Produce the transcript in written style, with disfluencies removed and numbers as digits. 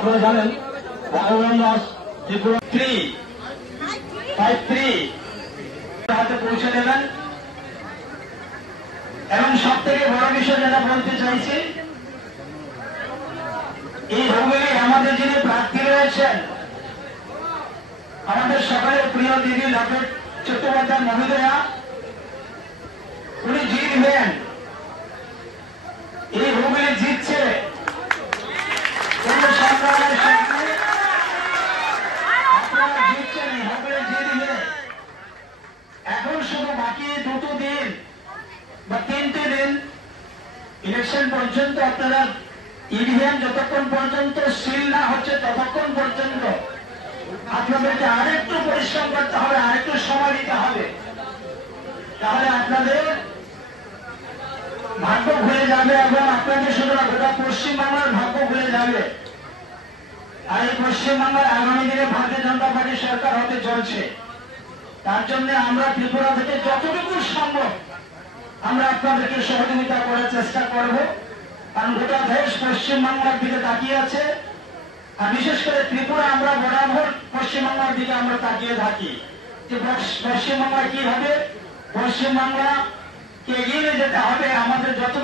আপনারা জানেন ত্রিপুরা 353 হাতে পৌঁছে দেবেন। এবং সব থেকে বড় বিষয় যেটা বলতে চাইছি, এই হুগলি আমাদের যিনি প্রার্থী রয়েছেন, আমাদের সকলের প্রিয় দিদি লকেট চট্টোপাধ্যায় মহোদয়া, উনি জিতবেন। এই হুগলি জিতছে, কোন সরকারের সঙ্গে আপনারা জিতছেন, হুগলি জিতবে। এখন শুধু বাকি 2 দিন বা 3টে দিন ইলেকশন পর্যন্ত আপনারা ইভিএম যতক্ষণ পর্যন্ত সিল না হচ্ছে ততক্ষণ পর্যন্ত আপনাদেরকে আরেকটু পরিশ্রম করতে হবে, আরেকটু সময় দিতে হবে। তাহলে আপনাদের ভাগ্য খুলে যাবে এবং আপনাদের শুধু না, গোটা পশ্চিমবাংলার ভাগ্য খুলে যাবে। আর এই পশ্চিমবাংলার আগামী দিনে ভারতীয় জনতা পার্টি সরকার হতে চলছে। তার জন্য আমরা ত্রিপুরা থেকে যতটুকু সম্ভব আমরা আপনাদেরকে সহযোগিতা করার চেষ্টা করব। কারণ গোটা দেশ পশ্চিমবাংলার দিকে তাকিয়ে আছে, আর বিশেষ করে ত্রিপুরা আমরা বরাবর পশ্চিমবাংলার দিকে আমরা তাকিয়ে থাকি যে পশ্চিমবাংলা কি হবে, পশ্চিমবাংলাকে এগিয়ে যেতে হবে। আমাদের যত